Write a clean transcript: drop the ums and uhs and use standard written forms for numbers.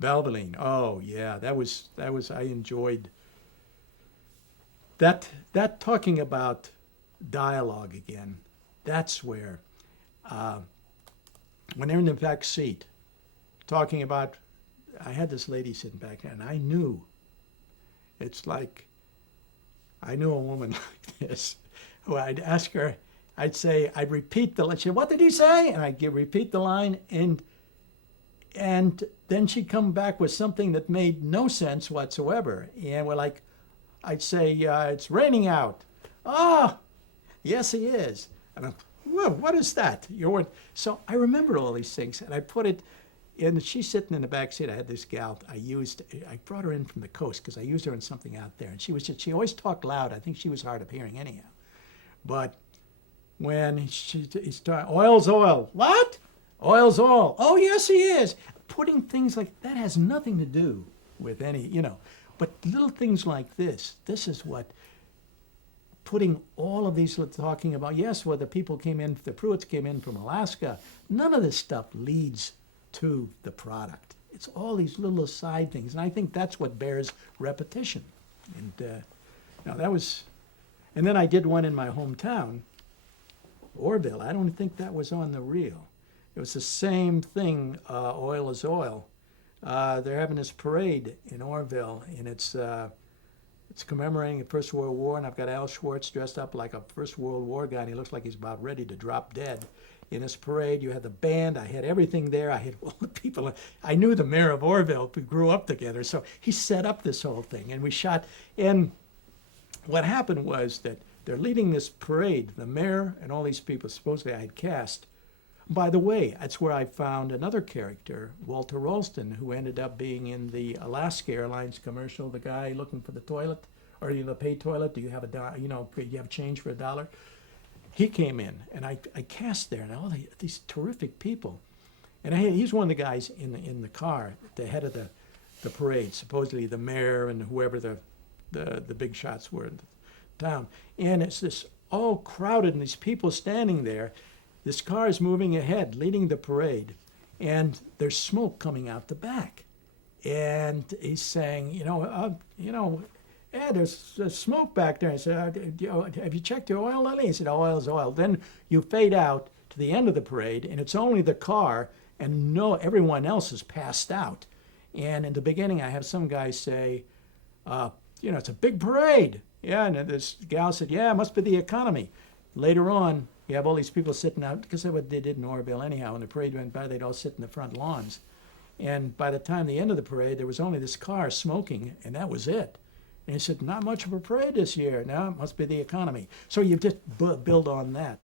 Valvoline. Oh yeah, that was I enjoyed that talking about dialogue again. That's where when they're in the back seat talking about I had this lady sitting back there and I knew it's like I knew a woman like this who I'd ask her, I'd say, I'd repeat the line. She'd, what did he say? And I'd repeat the line, and then she'd come back with something that made no sense whatsoever. And we're like, I'd say, it's raining out. Oh, yes, he is. And I'm, whoa, what is that? So I remembered all these things, and I put it. And she's sitting in the back seat. I had this gal I brought her in from the coast because I used her in something out there. And she always talked loud. I think she was hard of hearing anyhow. But when he's talking, oil's oil. What? Oil's oil. Oh, yes, he is. Putting things like that has nothing to do with but little things like this is what putting all of these talking about, yes, well, the Pruitts came in from Alaska. None of this stuff leads to the product. It's all these little aside things. And I think that's what bears repetition. And that was, and then I did one in my hometown, Orville. I don't think that was on the reel. It was the same thing, oil is oil. They're having this parade in Orville, and it's commemorating the First World War, and I've got Al Schwartz dressed up like a First World War guy, and he looks like he's about ready to drop dead. In this parade, you had the band, I had everything there, I had all the people. I knew the mayor of Orville, we grew up together, so he set up this whole thing, and we shot. And what happened was that they're leading this parade, the mayor and all these people, supposedly I had cast. By the way, that's where I found another character, Walter Ralston, who ended up being in the Alaska Airlines commercial, the guy looking for the toilet, or the pay toilet, do you have you have change for $1? He came in, and I cast there, and all these terrific people. And he's one of the guys in the car, the head of the parade, supposedly the mayor and whoever the big shots were in the town. And it's this all crowded, and these people standing there. This car is moving ahead, leading the parade, and there's smoke coming out the back. And he's saying, there's smoke back there. I said, have you checked your oil, Lily? He said, oil's oil. Then you fade out to the end of the parade, and it's only the car, and everyone else is passed out. And in the beginning, I have some guy say, it's a big parade. Yeah, and this gal said, yeah, it must be the economy. Later on, you have all these people sitting out, because that's what they did in Orville anyhow. When the parade went by, they'd all sit in the front lawns. And by the time the end of the parade, there was only this car smoking, and that was it. And he said, not much of a parade this year. No, it must be the economy. So you just build on that.